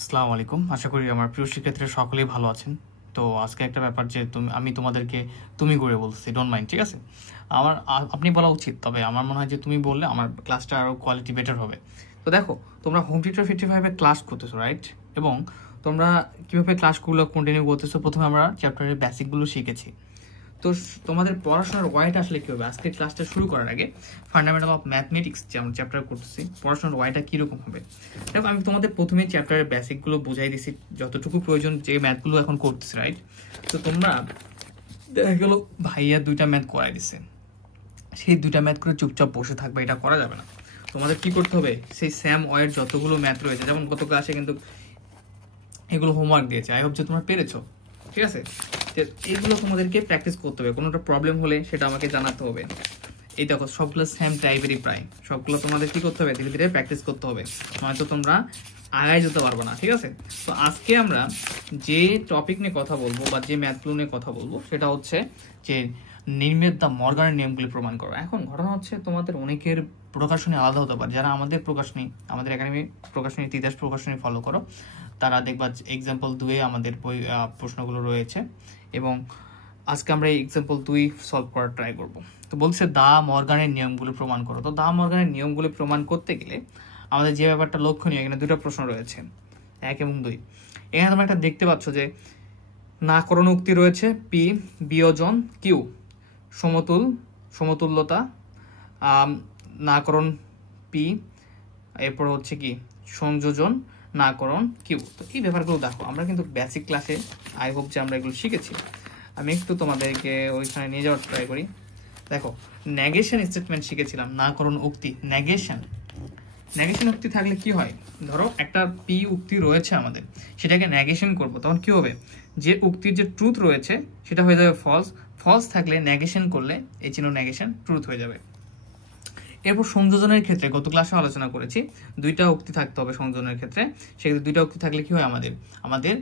আসসালামু আলাইকুম। আশা করি আমার প্রিয় শিক্ষার্থীরা সকলেই ভালো আছেন। তো আজকে একটা ব্যাপার যে আমি তোমাদেরকে তুমি করে বলছি, ডোন্ট মাইন্ড, ঠিক আছে? আপনি বলা উচিত, তবে আমার মনে হয় যে তুমি বললে আমার ক্লাসটা আরও কোয়ালিটি বেটার হবে। তো দেখো, তোমরা হোম টিউটর 55-এ ক্লাস করতেছো, রাইট? এবং তোমরা কীভাবে ক্লাসগুলো কন্টিনিউ করতেছো, প্রথমে আমরা চ্যাপ্টারের বেসিকগুলো শিখেছি। তো তোমাদের পড়াশোনার ওয়াইটা আসলে কী হবে? আজকে ক্লাসটা শুরু করার আগে ফান্ডামেন্টাল অফ ম্যাথমেটিক্স যে আমরা চ্যাপ্টার করতেছি, পড়াশোনার ওয়াইটা কীরকম হবে দেখো। আমি তোমাদের প্রথমে চ্যাপ্টারের বেসিকগুলো বুঝাই দিছি, যতটুকু প্রয়োজন যে ম্যাথগুলো এখন করতেছি, রাইট? তো তোমরা দেখা গেলো ভাইয়া 2টা ম্যাথ করাই দিছে, সেই 2টা ম্যাথ করে চুপচাপ বসে থাকবে, এটা করা যাবে না। তোমাদের কি করতে হবে? সেই স্যাম ওয়ের যতগুলো ম্যাথ রয়েছে, যেমন গত ক্লাসে কিন্তু এগুলো হোমওয়ার্ক দিয়েছে, আই হোপ যে তোমরা পেরেছো, ঠিক আছে? এইগুলো তোমাদেরকে প্র্যাকটিস করতে হবে। কোনোটা প্রবলেম হলে সেটা আমাকে জানাতে হবে। এই দেখো, সবগুলো সেম টাইপেরই প্রায়, সবগুলো তোমাদের কি করতে হবে? ধীরে ধীরে প্র্যাকটিস করতে হবে, নয়তো তোমরা আগায় যেতে পারবো না, ঠিক আছে? তো আজকে আমরা যে টপিক নিয়ে কথা বলবো বা যে ম্যাথগুলো নিয়ে কথা বলবো সেটা হচ্ছে যে নির্মের দা মর্গানের নিয়মগুলি প্রমাণ করো। এখন ঘটনা হচ্ছে তোমাদের অনেকের প্রকাশনী আলাদা হতে পারে। যারা আমাদের প্রকাশনী, আমাদের একাডেমি প্রকাশনী, তিতাস প্রকাশনী ফলো করো, তারা দেখবা এক্সাম্পল 2-এ আমাদের বই প্রশ্নগুলো রয়েছে, এবং আজকে আমরা এই এক্সাম্পল 2 সলভ করার ট্রাই করব। তো বলছে দা মর্গানের নিয়মগুলো প্রমাণ করো। তো দা মর্গানের নিয়মগুলো প্রমাণ করতে গেলে আমাদের যে ব্যাপারটা লক্ষণীয়, এখানে 2টা প্রশ্ন রয়েছে, 1 এবং 2। এখানে তোমরা একটা দেখতে পাচ্ছ যে নাকরণ উক্তি রয়েছে, পি বিয়োজন কিউ, সমতুল্যতা, নাকরণ পি, এরপর হচ্ছে কি সংযোজন নাকরণ কিউ। তো এই ব্যাপারগুলো দেখো, আমরা কিন্তু বেসিক ক্লাসে আই হোপ যে আমরা এগুলো শিখেছি। আমি একটু তোমাদেরকে ওইখানে নিয়ে যাওয়ার ট্রাই করি। দেখো, নেগেশন স্টেটমেন্ট শিখেছিলাম, নাকরণ উক্তি, নেগেশন উক্তি থাকলে কি হয়? ধরো একটা পি উক্তি রয়েছে আমাদের, সেটাকে নেগেশন করব, তখন কি হবে? যে উক্তির যে ট্রুথ রয়েছে সেটা হয়ে যাবে ফলস। ফলস থাকলে নেগেশন করলে এই চিহ্ন নেগেশন ট্রুথ হয়ে যাবে। এরপর সংযোজনের ক্ষেত্রে গত ক্লাসে আলোচনা করেছি, 2টা উক্তি থাকতে হবে সংযোজনের ক্ষেত্রে। সেক্ষেত্রে 2টা উক্তি থাকলে কি হয়? আমাদের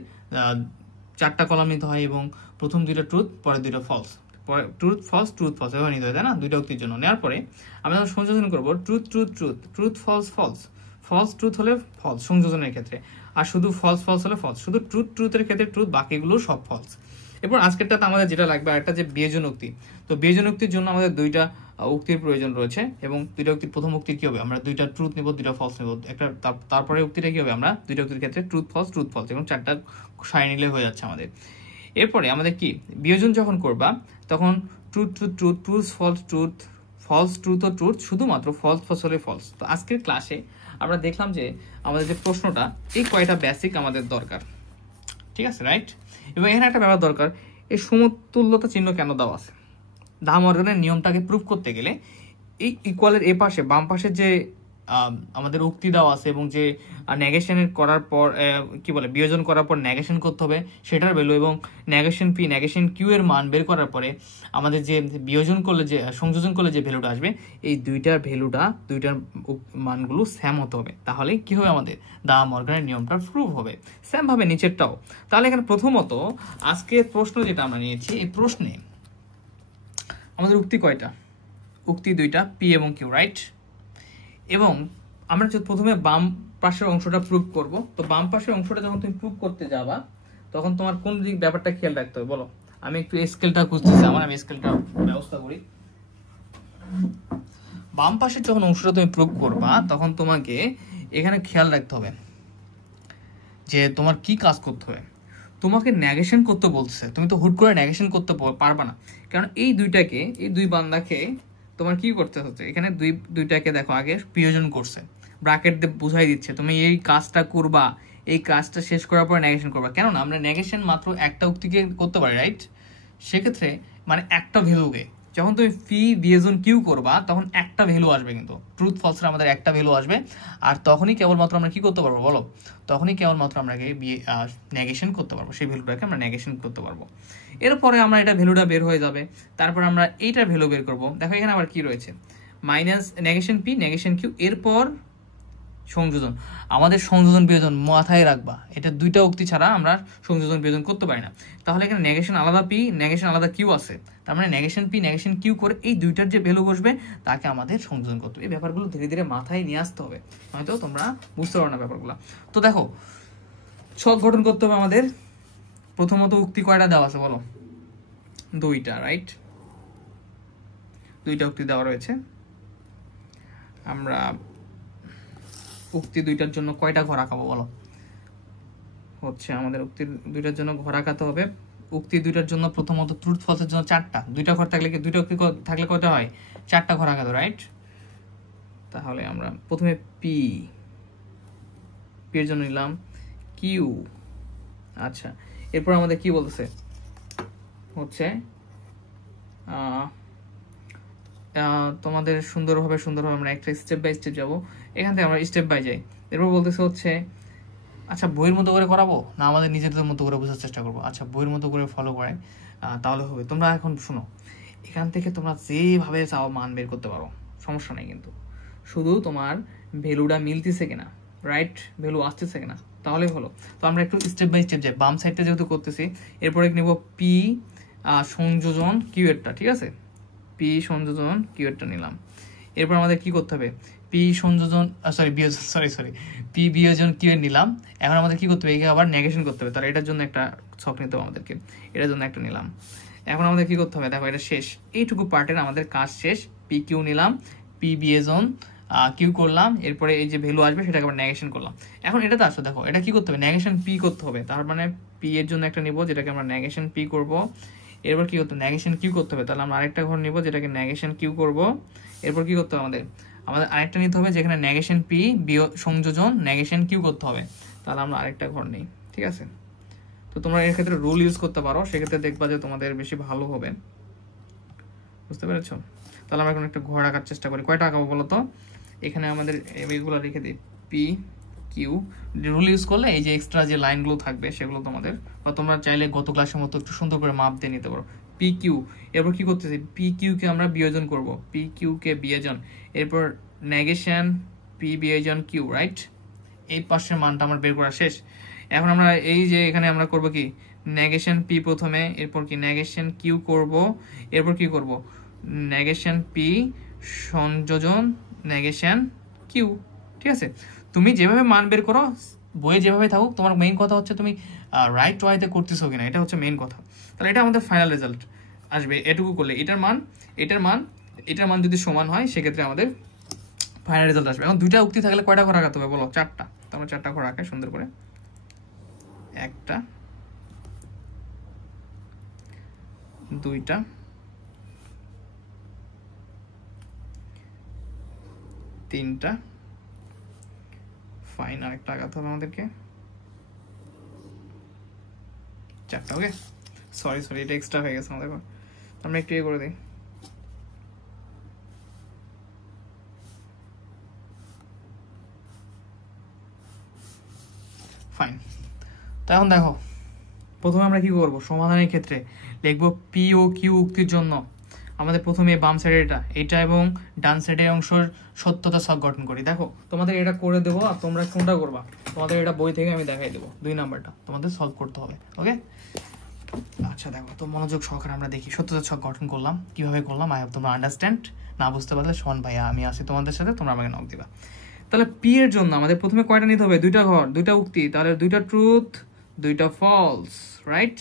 4টা কলাম নিতে হয়, এবং প্রথম 2টা ট্রুথ, পরে 2টা ফলস, পরে ট্রুথ ফলস এভাবে নিতে হয়, তাই না? 2টা উক্তির জন্য নেওয়ার পরে আমরা সংযোজন করবো ট্রুথ ফলস ট্রুথ হলে ফলস সংযোজনের ক্ষেত্রে, আর শুধু ফলস হলে ফলস, শুধু ট্রুথের ক্ষেত্রে ট্রুথ, বাকিগুলো সব ফলস। এরপর আজকেরটাতে আমাদের যেটা লাগবে আরেকটা যে বিয়োজন উক্তি। তো বিয়োজন উক্তির জন্য আমাদের 2টা উক্তির প্রয়োজন রয়েছে, এবং 2টা উক্তির প্রথম উক্তির কি হবে? আমরা 2টা ট্রুথ নেব, 2টা ফলস নেব। একটা তারপরে উক্তিটা কি হবে? আমরা 2টা উক্তির ক্ষেত্রে ট্রুথ ফলস, এবং 4টা সারি নিলে হয়ে যাচ্ছে আমাদের। এরপরে আমাদের কি বিয়োজন যখন করবা, তখন ট্রুথ ফলস ট্রুথ, শুধুমাত্র ফলস হলে ফলস। তো আজকের ক্লাসে আমরা দেখলাম যে আমাদের যে প্রশ্নটা, এই কয়টা বেসিক আমাদের দরকার, ঠিক আছে, রাইট? এবং এখানে একটা ব্যাপার দরকার, এই সমতুল্যতা চিহ্ন কেন দেওয়া আছে? দা মর্গানের নিয়মটাকে প্রুফ করতে গেলে এই ইকুয়ালের এ পাশে বাম পাশে যে আমাদের উক্তি দেওয়া আছে, এবং যে নেগেশনের করার পর কি বলে, বিয়োজন করার পর নেগেশন করতে হবে সেটার ভ্যালু, এবং নেগেশন পি নেগেশন কিউ এর মান বের করার পরে আমাদের যে বিয়োজন করলে, যে সংযোজন করলে যে ভ্যালুটা আসবে, এই 2টার মানগুলো সেম হতে হবে। তাহলে কি হবে? আমাদের দা মর্গানের নিয়মটা প্রুফ হবে। সেম ভাবে নিচেরটাও। তাহলে এখানে প্রথমত আজকের প্রশ্ন যেটা আমরা নিয়েছি, এই প্রশ্নে আমাদের উক্তি কয়টা? উক্তি 2টা, পি এবং কিউ, রাইট? এবং আমরা প্রথমে বাম পাশের অংশটা প্রুভ করব। তো বাম পাশের অংশটা যখন তুমি প্রুভ করতে যাবা, তখন তোমার কোন দিক ব্যাপারটা খেয়াল রাখতে হবে বলো? আমি একটু স্কেলটা খুঁজতেছি, আমি স্কেলটা ব্যবস্থা করি। বাম পাশের যখন অংশটা তুমি প্রুভ করবা, তখন তোমাকে এখানে খেয়াল রাখতে হবে যে তোমার কি কাজ করতে হবে। তোমাকে নেগেশন করতে বলছে, তুমি তো হুট করে নেগেশন করতে পারবা না, কারণ এই 2টাকে, এই 2 বান্দাকে তোমার কি করতে হচ্ছে? এখানে 2টাকে দেখো, আগে বিয়োজন করছে, ব্র্যাকেট দিয়ে বুঝাই দিচ্ছে তুমি এই কাজটা করবা, এই কাজটা শেষ করার পর নেগেশন করবা। কেননা আমরা নেগেশন মাত্র একটা উক্তিকে করতে পারি, রাইট? সেক্ষেত্রে মানে একটা ভ্যালুকে যখন তুমি পি বিয়োজন কিউ করবা, তখন একটা ভ্যালু আসবে, কিন্তু ট্রুথ ফলসের আমাদের একটা ভ্যালু আসবে, আর তখনই কেবলমাত্র আমরা কি করতে পারবো বলো? তখনই কেবলমাত্র আমরা নেগেশন করতে পারবো, সেই ভ্যালুটাকে আমরা নেগেশন করতে পারবো। এরপরে আমরা এটা ভ্যালুটা বের হয়ে যাবে, তারপর আমরা এইটার ভ্যালু বের করবো। দেখো এখানে আবার কি রয়েছে, minus negation P negation Q, এরপর সংযোজন। আমাদের সংযোজন বিয়োজন মাথায় রাখবা, এটা 2টা উক্তি ছাড়া আমরা সংযোজন বিয়োজন করতে পারি না। তাহলে এখানে নেগেশন আলাদা পি নেগেশন আলাদা কিউ আছে, তার মানে নেগেশন পি নেগেশন কিউ করে এই 2টার যে ভ্যালু বসবে তাকে আমাদের সংযোজন করতে হবে। এই ব্যাপারগুলো ধীরে ধীরে মাথায় নিয়ে আসতে হবে, হয়তো তোমরা বুঝতে পারো না ব্যাপারগুলো। তো দেখো, ছক গঠন করতে হবে আমাদের। প্রথমত উক্তি কয়টা দেওয়া আছে বলো? 2টা, রাইট? 2টা উক্তি দেওয়া রয়েছে। আমরা উক্তি 2টার জন্য কয়টা ঘর আঁকাবো বলো? হচ্ছে আমাদের উক্তি 2টার জন্য ঘর আঁকাতে হবে। উক্তি 2টার জন্য প্রথমত ট্রুথ ফলসের জন্য 4টা, 2টা ঘর থাকলে কি 2টা উক্তি থাকলে কয়টা হয়? 4টা ঘর আঁকাতে, রাইট? তাহলে আমরা প্রথমে পি এর জন্য নিলাম কিউ। আচ্ছা, এরপর আমাদের কি বলতেছে হচ্ছে তোমাদের সুন্দরভাবে আমরা একটা স্টেপ বাই স্টেপ যাবো। এখান থেকে আমরা স্টেপ বাই যাই। এরপর বলতেছে হচ্ছে আচ্ছা বইয়ের মতো করে করাবো না আমাদের নিজেদের মতো করে বোঝার চেষ্টা করবো? আচ্ছা বইয়ের মতো করে ফলো করে তাহলে হবে। তোমরা এখন শুনো, এখান থেকে তোমরা যেভাবে চাও মান বের করতে পারো, সমস্যা নেই, কিন্তু শুধু তোমার ভ্যালুটা মিলতেছে কিনা, রাইট ভ্যালু আসতেছে কিনা, তাহলেই হলো। তো আমরা একটু স্টেপ বাই স্টেপ যাই। বাম সাইডটা যেহেতু করতেছি, এরপরে নেব পি সংযোজন কিউ এরটা, ঠিক আছে? পি সংযোজন কিউ এরটা নিলাম। এরপর আমাদের কি করতে হবে? পি সংযোজন পি বিয়োজন কিউ এর নিলাম। এখন আমাদের কি করতে হবে? একে আবার নেগেশন করতে হবে। তাহলে এটার জন্য একটা ছক নিতে হবে আমাদেরকে, এটার জন্য একটা নিলাম। এখন আমাদের কি করতে হবে? দেখো এটা শেষ, এইটুকু পার্টের আমাদের কাজ শেষ। পি কিউ নিলাম, পি বিয়োজন কিউ করলাম, এরপরে এই যে ভ্যালু আসবে সেটাকে আবার নেগেশন করলাম। এখন এটাতে আসো, দেখো এটা কি করতে হবে? নেগেশন পি করতে হবে। তার মানে পি এর জন্য একটা নিব যেটাকে আমরা নেগেশন পি করব। এরপর কি করতে হবে? নেগেশন কিউ করতে হবে। তাহলে আমরা আরেকটা ঘর নিব যেটাকে নেগেশন কিউ করব। এরপর কি করতে হবে? আমাদের আরেকটা নিতে হবে যেখানে নেগেশন পি সংযোজন নেগেশন কিউ করতে হবে। তাহলে আমরা আরেকটা ঘর নিই, ঠিক আছে? তো তোমরা এর ক্ষেত্রে রুল ইউজ করতে পারো, সেক্ষেত্রে দেখবা যে তোমাদের বেশি ভালো হবে। বুঝতে পেরেছো? তাহলে আমরা এখন একটা ঘর আঁকার চেষ্টা করি। কয়টা আঁকাবো বলো তো? এখানে আমাদের এইগুলো রেখে দিই, পি কিউ। রুল ইউজ করলে এই যে এক্সট্রা যে লাইনগুলো থাকবে সেগুলো তোমাদের, বা তোমরা চাইলে গত ক্লাসের মতো একটু সুন্দর করে মাপ দিয়ে নিতে পারো। পি কিউ, এরপর কি করতেছি? পি কিউ কে আমরা বিয়োজন করব, পি কিউ কে বিয়োজন, এরপর নেগেশন পি বিয়োজন কিউ, রাইট? এই পাশের মানটা আমার বের করা শেষ। এখন আমরা এই যে এখানে আমরা করব কি? নেগেশন পি প্রথমে, এরপর কি নেগেশন কিউ করব, এরপর কি করব? নেগেশন পি সংযোজন নেগেশন কিউ, ঠিক আছে? তুমি যেভাবে মান বের করো, বইয়ে যেভাবে থাকুক, তোমার মেইন কথা হচ্ছে তুমি রাইট ওয়াইতে করতেছো কিনা, এটা হচ্ছে মেইন কথা। তাহলে এটা আমাদের ফাইনাল রেজাল্ট আসবে এটুকু করলে। এটার মান যদি সমান হয় সেক্ষেত্রে আমাদের ফাইনাল রেজাল্ট আসবে। এখন 2টা উক্তি থাকলে কয়টা ঘর আঁকাতে হবে বলো? 4টা। তো আমরা 4টা ঘর আঁকাই সুন্দর করে। 1টা, 2টা, 3টা, ফাইন, আরেকটা আঁকাতে হবে আমাদেরকে, 4টা। ওকে, সরি এটা এক্সট্রা হয়ে গেছে আমাদের। আমরা একটু ইয়ে করে দিই। ফাইন। তো এখন দেখো, প্রথমে আমরা কি করব? সমাধানের ক্ষেত্রে লিখবো পি ও কিউ উক্তির জন্য আমাদের প্রথমে বাম সাইডে এটা এবং ডান সাইডের অংশ সত্যতা ছক গঠন করি। দেখো তোমাদের এটা করে দেবো, আর তোমরা কোনটা করবা? তোমাদের এটা বই থেকে আমি দেখাই দেবো। 2 নাম্বারটা তোমাদের সলভ করতে হবে। ওকে, আচ্ছা দেখো তো মনোযোগ সহকারে আমরা দেখি সত্যতা ছক গঠন করলাম, কিভাবে করলাম। আই হোপ তোমরা আন্ডারস্ট্যান্ড। না বুঝতে পারলে শোন ভাইয়া আমি আছি তোমাদের সাথে, তোমরা আমাকে নক দিবা। তাহলে পি এর জন্য আমাদের প্রথমে কয়টা নিতে হবে? 2টা ঘর, 2টা উক্তি, তাহলে 2টা ট্রুথ, 2টা ফলস, রাইট?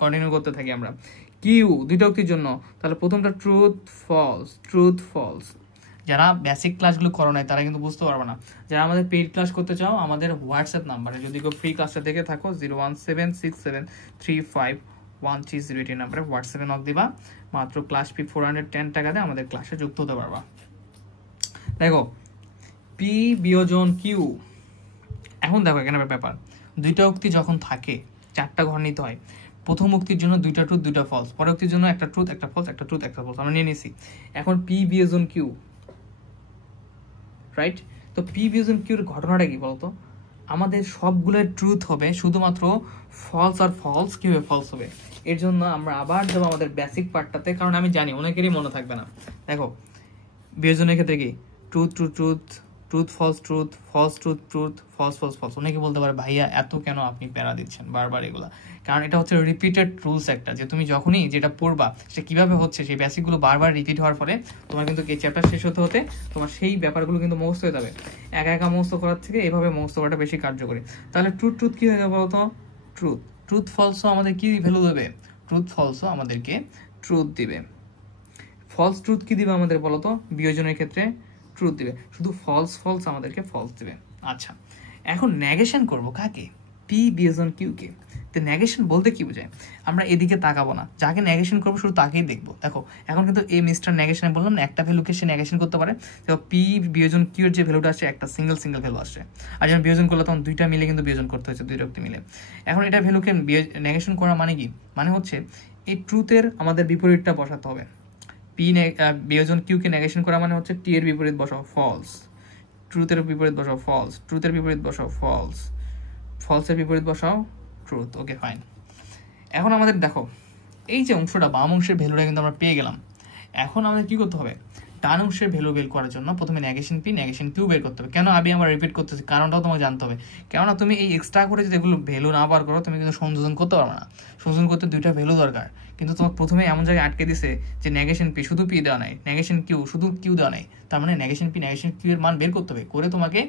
কন্টিনিউ করতে থাকি আমরা। কিউ 2টা উক্তির জন্য, তাহলে প্রথমটা ট্রুথ ফলস। যারা বেসিক ক্লাসগুলো করো নাই তারা কিন্তু বুঝতে পারবে না। যারা আমাদের পেইড ক্লাস করতে চাও, আমাদের হোয়াটসঅ্যাপ নাম্বারে যদি কেউ ফ্রি ক্লাসটা দেখে থাকো 01767351308 নাম্বারে হোয়াটসঅ্যাপে নক দিবা। মাত্র ক্লাস ফি 410 টাকা দিয়ে আমাদের ক্লাসে যুক্ত হতে পারবা। দেখো পি বিয়োজন কিউ। এখন দেখো এখানে ব্যাপার, 2টা উক্তি যখন থাকে 4টা ঘর নিতে হয়। প্রথম উক্তির জন্য 2টা ট্রুথ 2টা ফলস, পরের উক্তির জন্য একটা ট্রুথ একটা ফলস, একটা ট্রুথ একটা ফলস আমরা নিয়ে নিছি। এখন পি বিয়োজন কিউ, রাইট? তো পি বিয়োজন কিউর ঘটনাটা কি বলতো? আমাদের সবগুলোর ট্রুথ হবে, শুধুমাত্র ফলস আর ফলস কিভাবে ফলস হবে। এর জন্য আমরা আবার যাবো আমাদের বেসিক পার্টটাতে, কারণ আমি জানি অনেকেরই মনে থাকবে না। দেখো বিয়োজনের ক্ষেত্রে কি truth truth false truth, false truth truth, false false false. অনেকে বলতে পারে ভাইয়া এত কেন আপনি প্যারা দিচ্ছেন বারবার এগুলা, কারণ এটা হচ্ছে রিপিটেড রুলস একটা, যে তুমি যখনই যেটা পড়বা সেটা কিভাবে হচ্ছে সেই বেসিকগুলো বারবার রিপিট হওয়ার ফলে তোমার কিন্তু এই চ্যাপ্টার শেষ হতে হতে তোমার সেই ব্যাপারগুলো কিন্তু মুখস্থ হয়ে যাবে। একা একা মুখস্থ করার থেকে এভাবে মুখস্থ করাটা বেশি কার্যকরী। তাহলে ট্রুথ ট্রুথ কি হয়ে যাবে বলতো? ট্রুথ। ট্রুথ ফলসও আমাদের কি ভ্যালু দেবে? ট্রুথ ফলসও আমাদেরকে ট্রুথ দিবে। ফলস ট্রুথ কি দিবে আমাদের বলতো? বিয়োজনের ক্ষেত্রে ট্রুথ দিবে। শুধু ফলস ফলস আমাদেরকে ফলস দিবে। আচ্ছা, এখন নেগেশন করব কাকে? পি বিয়োজন কিউ কে। তো নেগেশন বলতে কি বোঝায়? আমরা এদিকে তাকাবো না, যাকে নেগেশন করবো শুধু তাকেই দেখবো। দেখো এখন কিন্তু এই মিস্টার নেগেশনে বললাম না, একটা ভ্যালুকে সে নেগেশন করতে পারে। দেখো পি বিয়োজন কিউ এর যে ভ্যালুটা আসছে একটা সিঙ্গেল ভ্যালু আসছে, আর যখন বিয়োজন করলে তখন দুইটা মিলে কিন্তু বিয়োজন করতে হচ্ছে, দুই রক্তি মিলে। এখন এটা ভ্যালুকে নেগেশন করা মানে কি? মানে হচ্ছে এই ট্রুথের আমাদের বিপরীতটা বসাতে হবে। পি বিয়োজন কিউকে নেগেশন করা মানে হচ্ছে টি এর বিপরীত বসাও ফলস, ট্রুথের বিপরীত বসাও ফলস, ট্রুথের বিপরীত বসাও ফলস, ফলসের বিপরীত বসাও ট্রুথ। Okay fine. এখন আমাদের দেখো এই যে অংশটা বাম অংশের ভ্যালুটা কিন্তু আমরা পেয়ে গেলাম। এখন আমাদের কি করতে হবে? ডান অংশের ভ্যালু বের করার জন্য প্রথমে নেগেশন পি নেগেশন কিউ বের করতে হবে। কেন আমি আবার রিপিট করতেছি, কারণটাও তোমাকে জানতে হবে। কেননা তুমি এই এক্সট্রা করে যদি এগুলো ভ্যালু না বার করো তুমি কিন্তু সংযোজন করতে পারবে না। সংযোজন করতে দুইটা ভ্যালু দরকার, কিন্তু তোমার প্রথমে এমন জায়গায় আটকে দিছে যে নেগেশন পি শুধু পি দেওয়া নাই, নেগেশন কিউ শুধু কিউ দেওয়া নাই। তার মানে নেগেশন পি নেগেশন কিউ এর মান বের করতে হবে, করে তোমাকে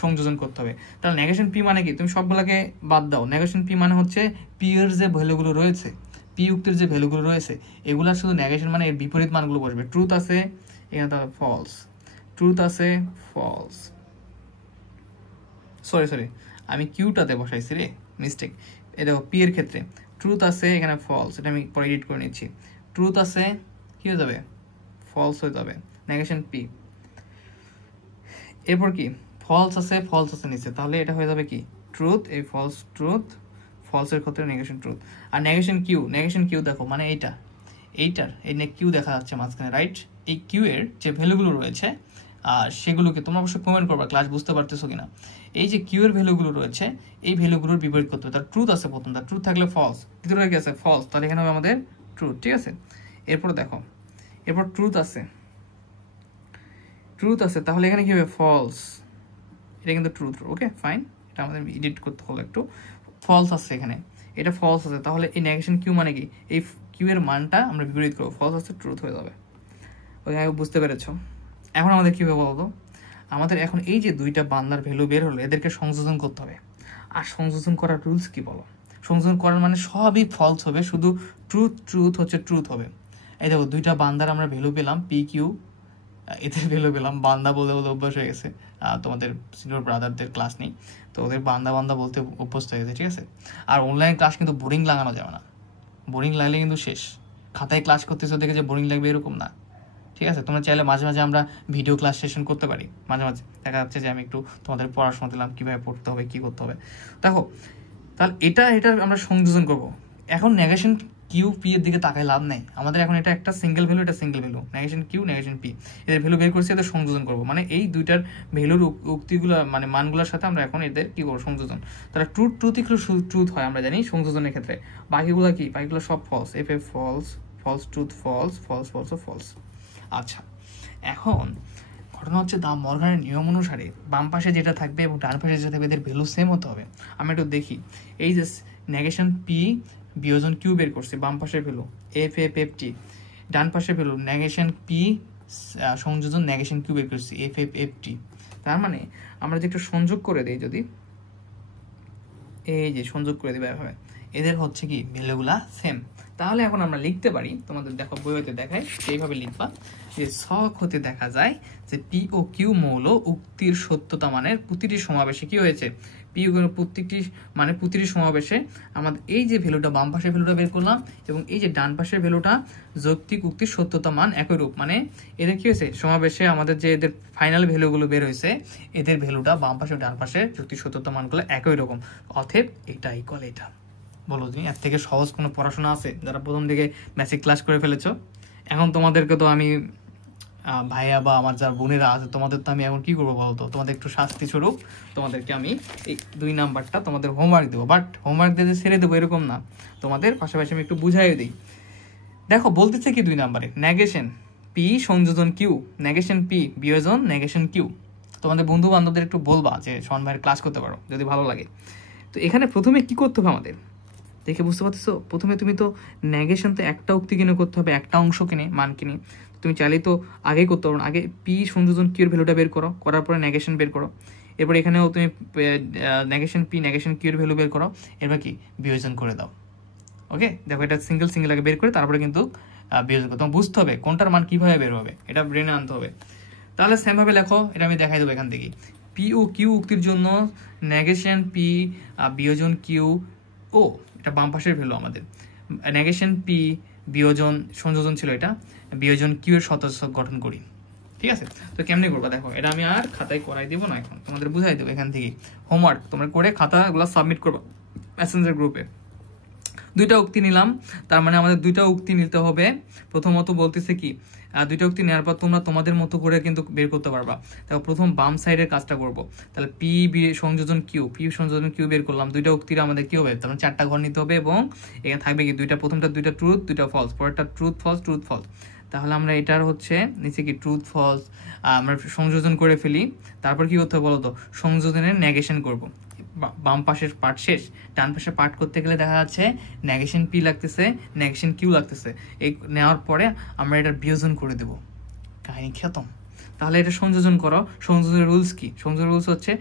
সংযোজন করতে হবে। তাহলে নেগেশন পি মানে কি? তুমি সবগুলোকে বাদ দাও। নেগেশন পি মানে হচ্ছে পি এর যে ভ্যালুগুলো রয়েছে, পি উক্তের যে ভ্যালুগুলো রয়েছে এগুলা শুধু নেগেশন মানে এর বিপরীত মানগুলো বসবে। ট্রুথ আছে এখানে, তাহলে ফলস। ট্রুথ আছে ফলস, সরি আমি কিউটাতে বসাইছি রে, মিস্টেক। এই দেখো পি এর ক্ষেত্রে ট্রুথ আছে এখানে ফলস, এটা আমি পরে এডিট করে নিচ্ছি। ট্রুথ আছে কি হয়ে যাবে? ফলস হয়ে যাবে, নেগেশন পি। এরপর কি? ফলস আছে নিচে, তাহলে এটা হয়ে যাবে কি? ট্রুথ, এই ফলস ট্রুথ, ফলসের ক্ষেত্রে নেগেশন ট্রুথ। আর নেগেশন কিউ দেখো মানে এইটার এই কিউ দেখা যাচ্ছে মাঝখানে, রাইট? এই কিউ এর যে ভ্যালুগুলো রয়েছে সেগুলোকে তোমরা অবশ্যই কমেন্ট করবা ক্লাস বুঝতে পারতেছো কিনা। এই যে কিউ এর ভ্যালুগুলো রয়েছে এই ভ্যালুগুলোর বিপরীত করতে হবে। তার ট্রুথ আছে প্রথম, তার ট্রুথ থাকলে ফলস, দ্বিতীয়টা কি আছে? ফলস, তাহলে এখানে হবে আমাদের ট্রুথ। ঠিক আছে, এরপর দেখো এরপর ট্রুথ আছে তাহলে এখানে কি হবে? ফলস, এটা কিন্তু ট্রুথ। ওকে ফাইন, এটা আমাদের এডিট করতে হলো একটু। ফলস আছে এখানে, এটা ফলস আছে, তাহলে এই নেগেশন কিউ মানে কি? এই কিউ এর মানটা আমরা বিপরীত করবো, ফলস আছে ট্রুথ হয়ে যাবে। ওকে বুঝতে পেরেছো? এখন আমাদের কি হবে বলতো? আমাদের এখন এই যে দুইটা বান্দার ভ্যালু বের হলো এদেরকে সংযোজন করতে হবে। আর সংযোজন করার রুলস কি বলো? সংযোজন করার মানে সবই ফলস হবে, শুধু ট্রুথ হচ্ছে ট্রুথ হবে। এই দেখো দুইটা বান্দার আমরা ভ্যালু পেলাম, পি কিউ, এদের ভ্যালু পেলাম। বান্দা বলতে অভ্যাস হয়ে গেছে, তোমাদের সিনিয়র ব্রাদারদের ক্লাস নেই তো ওদের বান্দা বলতে অভ্যস্ত হয়ে গেছে। ঠিক আছে, আর অনলাইন ক্লাস কিন্তু বোরিং লাগানো যাবে না, বোরিং লাগলে কিন্তু শেষ। খাতায় ক্লাস করতেছো দেখে যে বোরিং লাগবে এরকম না। ঠিক আছে, তোমরা চাইলে মাঝে মাঝে আমরা ভিডিও ক্লাস সেশন করতে পারি, মাঝে মাঝে দেখা যাচ্ছে যে আমি একটু তোমাদের পড়াশোনা দিলাম কীভাবে পড়তে হবে কী করতে হবে। দেখো তাহলে এটা আমরা সংযোজন করব। এখন নেগেশন কিউ পি এর দিকে তাকায় লাভ নাই, আমাদের এখন এটা একটা সিঙ্গেল ভ্যালু, এটা single value, negation Q negation P, এদের ভ্যালু বের করছি, এদের সংযোজন করবো। মানে এই দুইটার ভ্যালুর উক্তিগুলো মানে মানগুলোর সাথে আমরা এখন এদের কি করবো? সংযোজন। তাহলে ট্রুথ হয় আমরা জানি সংযোজনের ক্ষেত্রে, বাকিগুলো কি? বাকিগুলো সব false, F false truth false. আচ্ছা, এখন ঘটনা হচ্ছে দা মরগানের নিয়ম অনুসারে বাম পাশে যেটা থাকবে এবং ডান পাশে যেটা থাকবে এদের ভ্যালু সেম হতে হবে। আমরা একটু দেখি, এই যে নেগেশন পি বিয়োজন কিউ বের করছে, বাম পাশের ভ্যালু এফ টি, ডান পাশের ভ্যালু নেগেশন পি সংযোজন নেগেশন কিউ বের করছি এফ টি। তার মানে আমরা যে একটু সংযোগ করে দিই, যদি এই যে সংযোগ করে দিই এভাবে, এদের হচ্ছে কি ভ্যালুগুলা সেম। তাহলে এখন আমরা লিখতে পারি, তোমাদের দেখো বইতে দেখায় সেইভাবে লিখবা যে ছক হতে দেখা যায় যে পি ও কিউ মৌল উক্তির সত্যতা মানের প্রতিটি সমাবেশে কি হয়েছে? পি ও প্রতিটি সমাবেশে আমাদের এই যে ভ্যালুটা বাম পাশের ভ্যালুটা বের করলাম এবং এই যে ডান পাশের ভ্যালুটা যৌক্তিক উক্তির সত্যতা মান একই রূপ। মানে এদের কি হয়েছে? সমাবেশে আমাদের যে এদের ফাইনাল ভ্যালুগুলো বের হয়েছে এদের ভ্যালুটা বাম পাশে ডান পাশে যৌক্তিক সত্যতা মানগুলো একই রকম, অতএব এটা ইকুয়াল এটা। বলো তুমি এর থেকে সহজ কোনো পড়াশোনা আছে? যারা প্রথম দিকে বেসিক ক্লাস করে ফেলেছো, এখন তোমাদেরকে তো আমি ভাইয়া বা আমার যারা বোনেরা আছে তোমাদের তো আমি এখন কি করবো বলতো? তোমাদের একটু শাস্তি স্বরূপ তোমাদেরকে আমি এই 2 নাম্বারটা তোমাদের হোমওয়ার্ক দেবো। বাট হোমওয়ার্ক দিয়ে ছেড়ে দেবো এরকম না, তোমাদের পাশাপাশি আমি একটু বুঝাইও দিই। দেখো বলতেছে কি 2 নাম্বারে নেগেশন পি সংযোজন কিউ, নেগেশন পি বিয়োজন নেগেশন কিউ। তোমাদের বন্ধু বান্ধবদের একটু বলবা যে শোন ভাইয়ের ক্লাস করতে পারো যদি ভালো লাগে। তো এখানে প্রথমে কি করতে হবে আমাদের দেখে বুঝতে পারতেছো, প্রথমে তুমি তো নেগেশন তো একটা উক্তি কিনে করতে হবে, একটা অংশ কিনে মান কিনে। তুমি চাইলেই তো আগেই করতে পারো না, আগে পি সংযোজন কিউর ভ্যালুটা বের করো, করার পরে নেগেশন বের করো, এরপর এখানেও তুমি নেগেশন পি নেগেশন কিউর ভ্যালু বের করো, এরপর কি বিয়োজন করে দাও। ওকে, দেখো এটা সিঙ্গেল সিঙ্গেল আগে বের করে তারপরে কিন্তু বিয়োজন করো। তোমার বুঝতে হবে কোনটার মান কিভাবে বের হবে, এটা ব্রেনে আনতে হবে। তাহলে সেমভাবে লেখো, এটা আমি দেখাই দেবো এখান থেকে। পি ও কিউ উক্তির জন্য নেগেশন পি বিয়োজন কিউ ও, এটা বাম পাশের ভ্যালু আমাদের, নেগেশন পি বিয়োজন সংযোজন ছিল, এটা বিয়োজন কিউ এর সদস্য গঠন করি। ঠিক আছে, তো কেমনি করবা দেখো, এটা আমি আর খাতায় করাই দিব না, এখন তোমাদের বুঝাই দেবো এখান থেকে। হোমওয়ার্ক তোমরা করে খাতাগুলো সাবমিট করবা মেসেঞ্জার গ্রুপে। দুইটা উক্তি নিলাম, তার মানে আমাদের দুইটা উক্তি নিতে হবে। প্রথমত বলতেছে কি, দুইটা উক্তি নেওয়ার পর তোমরা তোমাদের মতো করে কিন্তু বের করতে পারবা। দেখো প্রথম বাম সাইডের কাজটা করব, তাহলে পি সংযোজন কিউ, পি সংযোজন কিউ বের করলাম। দুইটা উক্তির আমাদের কি হবে, তার মানে 4টা ঘর নিতে হবে, এবং এখানে থাকবে কি দুইটা, প্রথমটা দুইটা ট্রুথ দুইটা ফলস, পরেরটা ট্রুথ ফলস ট্রুথ ফলস। তাহলে আমরা এটার হচ্ছে নিচে কি ট্রুথ ফলস আমরা সংযোজন করে ফেলি। তারপর কি করতে হবে বলো তো, সংযোজনের নেগেশন করব। বাম পাশের পার্ট শেষ, ডান পাশের পার্ট করতে গেলে দেখা যাচ্ছে নেগেশন পি লাগতেছে, নেগেশন কিউ লাগতেছে। এই নেওয়ার পরে আমরা এটা বিয়োজন করে দেব, কাহিনী খতম। তাহলে এটা সংযোজন করো। সংযোজনের রুলস কি, সংযোজনের রুলস হচ্ছে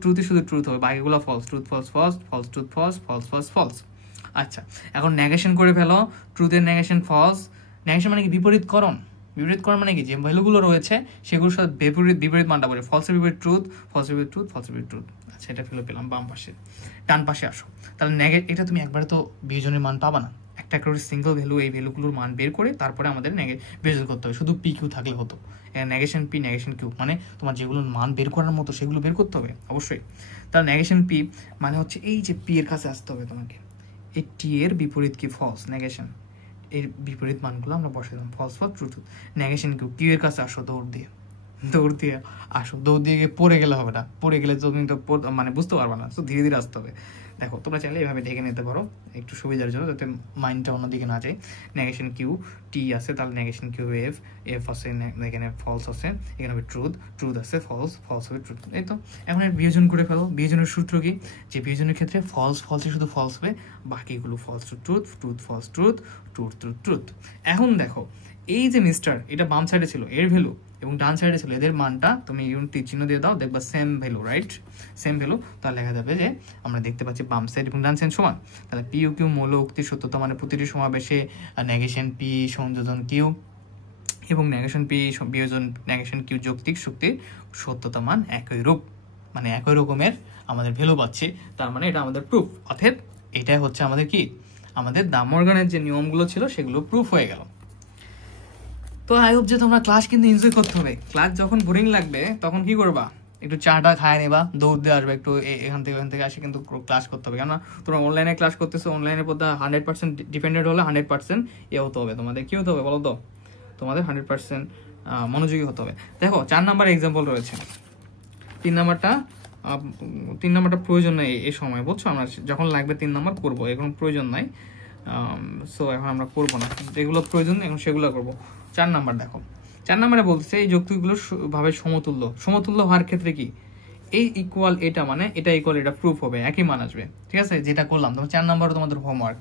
ট্রুথই শুধু ট্রুথ হবে, বাকিগুলো false, truth false false, false truth false, false false false. আচ্ছা, এখন নেগেশন করে ফেলো, ট্রুথের নেগেশন ফলস। নেগেশন মানে কি, বিপরীতকরণ। বিপরীতকরণ মানে কি, যে ভ্যালুগুলো রয়েছে সেগুলোর সাথে বিপরীত মানটা বলে, ফলসের বিপরীত ট্রুথ, ফলসের বিপরীত ট্রুথ, ফলসের বিপরীত ট্রুথ। আচ্ছা, এটা ফেলে পেলাম বাম পাশে। ডান পাশে আসো, তাহলে এটা তুমি একবারে তো বিয়োজনের মান পাবা না, একটা করে সিঙ্গেল ভ্যালু, এই ভ্যালুগুলোর মান বের করে তারপরে আমাদের বিয়োজন করতে হবে। শুধু পি কিউ থাকলে হতো, নেগেশন পি নেগেশন কিউ মানে তোমার যেগুলোর মান বের করার মতো সেগুলো বের করতে হবে অবশ্যই। তাহলে নেগেশন পি মানে হচ্ছে এই যে পি এর কাছে আসতে হবে তোমাকে, এই টি এর বিপরীত কি, ফলস, নেগেশন এর বিপরীত মানগুলো আমরা বসে দিলাম, false false true true. Negation Q, Q এর কাছে আসো, দৌড় দিয়ে আসো, দৌড় দিয়ে গিয়ে পড়ে গেলে হবে না, পড়ে গেলে তুমি তো মানে বুঝতে পারবে না, তো ধীরে ধীরে আসতে হবে। দেখো তোমরা চাইলে এইভাবে দেখে নিতে পারো একটু সুবিধার জন্য, যাতে মাইন্ডটা অন্যদিকে না যায়। নেগেশন কিউ টি আছে, তাহলে নেগেশন কিউ এফ, এফ আছে, এখানে ফলস আছে, এখানে হবে ট্রুথ, ট্রুথ আছে, ফলস, ফলস হবে ট্রুথ। এই তো এখন এর বিয়োজন করে ফেলো। বিয়োজনের সূত্র কি, যে বিয়োজনের ক্ষেত্রে ফলস ফলসে শুধু ফলস হবে, বাকিগুলো false to truth, truth false truth, truth truth truth. এখন দেখো এই যে মিস্টার, এটা বাম সাইডে ছিল এর ভ্যালু, এবং ডান সাইডে ছিল এদের মানটা, তুমি তীর চিহ্ন দিয়ে দাও, দেখবা same value, right, same value. তাহলে দেখা যাবে যে আমরা দেখতে পাচ্ছি বাম সাইড এবং ডান সাইড সমান। তাহলে পি ইউ কিউ মৌল উক্তির সত্যতা মানে প্রতিটি সমাবেশে নেগেশন পি সংযোজন কিউ এবং নেগেশন পি বিয়োজন নেগেশন কিউ যৌক্তিক শক্তির সত্যতা মান একই রূপ, মানে একই রকমের আমাদের ভ্যালু পাচ্ছি। তার মানে এটা আমাদের প্রুফ, অর্থাৎ এটাই হচ্ছে আমাদের কি, আমাদের দা মর্গানের যে নিয়মগুলো ছিল সেগুলো প্রুফ হয়ে গেল। তো আই হোপ যে তোমরা ক্লাস কিন্তু এনজয় করতে হবে। ক্লাস যখন বোরিং লাগবে তখন কি করবা, একটু চাটা খায় নেবা, দৌড় দিয়ে আসবে, একটু এখান থেকে আসে কিন্তু ক্লাস করতে হবে। কেননা তোমরা অনলাইনে ক্লাস করতেছো, অনলাইনের প্রতি 100% ডিপেন্ডেন্ট হলে 100% হতে হবে, তোমাদের কি হতে হবে বলো তো, তোমাদের 100% মনোযোগী হতে হবে। দেখো 4 নাম্বার এক্সাম্পল রয়েছে, 3 নাম্বারটা প্রয়োজন নেই এই সময়, বুঝছো, আমরা যখন লাগবে 3 নাম্বার করবো, এখন প্রয়োজন নাই। সো এখন আমরা করবো না, যেগুলো প্রয়োজন এখন সেগুলো করবো। 4 নাম্বার দেখো, 4 নাম্বারে বলছে এই যৌক্তিকগুলো ভাবে সমতুল্য হওয়ার ক্ষেত্রে কি, এই ইকুয়াল এটা মানে এটা ইকুয়াল এটা প্রুফ হবে, একই মান আসবে। ঠিক আছে, যেটা করলাম তোমার 4 নাম্বার তোমাদের হোমওয়ার্ক,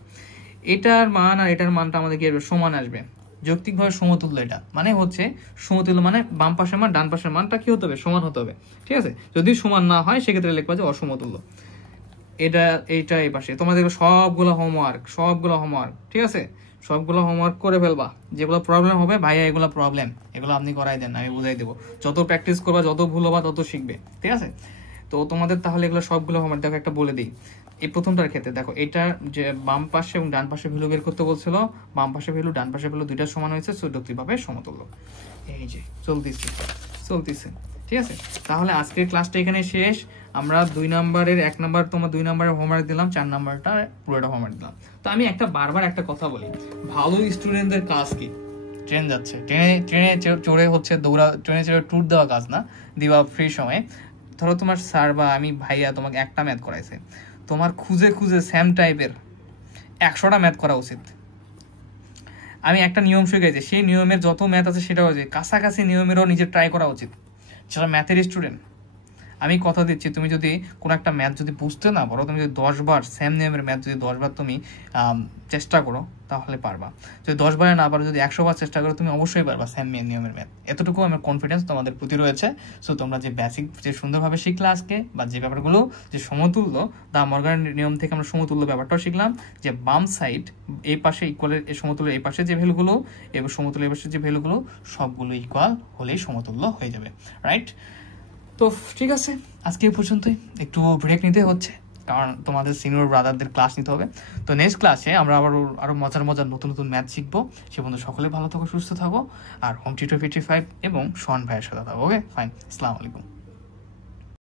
এটার মান আর এটার মানটা আমাদের কি আসবে, সমান আসবে। যৌক্তিকভাবে সমতুল্য, এটা মানে হচ্ছে সমতুল্য মানে বাম পাশের মান ডান পাশের মানটা কি হতে হবে, সমান হতে হবে। ঠিক আছে, যদি সমান না হয় সেক্ষেত্রে লিখবা যে অসমতুল্য। এইটা এই পাশে তোমাদের সবগুলো হোমওয়ার্ক, ঠিক আছে, সবগুলো হোমওয়ার্ক করে ফেলবা। যেগুলো প্রবলেম হবে ভাইয়া এগুলো প্রবলেম, এগুলো আপনি করাই দেন, আমি বুঝাই দেবো। যত প্র্যাকটিস করবা, যত ভুল হবা, তত শিখবে। ঠিক আছে, তো তোমাদের তাহলে এগুলো সবগুলো হোমওয়ার্ক দেখো, একটা বলে দিই। এই প্রথমটার ক্ষেত্রে দেখো, এটা যে বাম পাশে এবং ডান পাশে ভ্যালু বের করতে বলছিল, বাম পাশে ভ্যালু ডান পাশে ভ্যালু দুইটা সমান হয়েছে, যৌক্তিকভাবে সমতুল্য। এই যে চলতেছে। ঠিক আছে, তাহলে আজকের ক্লাসটা এখানে শেষ। আমরা 2 নাম্বারের 1 নাম্বার তোমার 2 নাম্বারের হোমওয়ার্ক দিলাম, 4 নাম্বারটা পুরোটা হোমওয়ার্ক দিলাম। তো আমি বারবার একটা কথা বলি, ভালো স্টুডেন্টদের কাজ কি, ট্রেন যাচ্ছে, ট্রেনে চড়ে হচ্ছে ট্রেনে চড়ে ট্যুর দেওয়া কাজ না, দিবা ফ্রি সময়ে। ধরো তোমার স্যার বা আমি ভাইয়া তোমাকে একটা ম্যাথ করাইছে, তোমার খুঁজে সেম টাইপের 100টা ম্যাথ করা উচিত। আমি একটা নিয়ম শিখেছি, সেই নিয়মের যত ম্যাথ আছে সেটা হচ্ছে কাছাকাছি নিয়মেরও নিজে ট্রাই করা উচিত। যারা ম্যাথের স্টুডেন্ট আমি কথা দিচ্ছি তুমি যদি কোনো একটা ম্যাথ যদি বুঝতে না পারো, তুমি যদি 10 বার সেম নিয়মের ম্যাথ যদি 10 বার তুমি চেষ্টা করো তাহলে পারবা। যদি 10 বারে না পারো, যদি 100 বার চেষ্টা করো, তুমি অবশ্যই পারবা সেম নিয়মের ম্যাথ। এতটুকু আমার কনফিডেন্স তোমাদের প্রতি রয়েছে। সো তোমরা যে বেসিক যে সুন্দরভাবে শিখলে আজকে, বা যে ব্যাপারগুলো যে সমতুল্য, দা মর্গানের নিয়ম থেকে আমরা সমতুল্য ব্যাপারটাও শিখলাম, যে বাম সাইড এই পাশে ইকুয়ালের সমতুল্য এই পাশে যে ভ্যালুগুলো এবং সমতুল্য এই পাশে যে ভ্যালুগুলো সবগুলো ইকুয়াল হলেই সমতুল্য হয়ে যাবে, রাইট? তো ঠিক আছে, আজকে এই পর্যন্তই। একটু ব্রেক নিতে হচ্ছে কারণ তোমাদের সিনিয়র ব্রাদারদের ক্লাস নিতে হবে। তো নেক্সট ক্লাসে আমরা আরও মজার মজার নতুন নতুন ম্যাথ শিখবো। সে পর্যন্ত সকলে ভালো থাকো, সুস্থ থাকো, আর হোম টিউটর 55 এবং সোহান ভাইয়ের সাথে থাকো। ওকে ফাইন, আসসালামু আলাইকুম।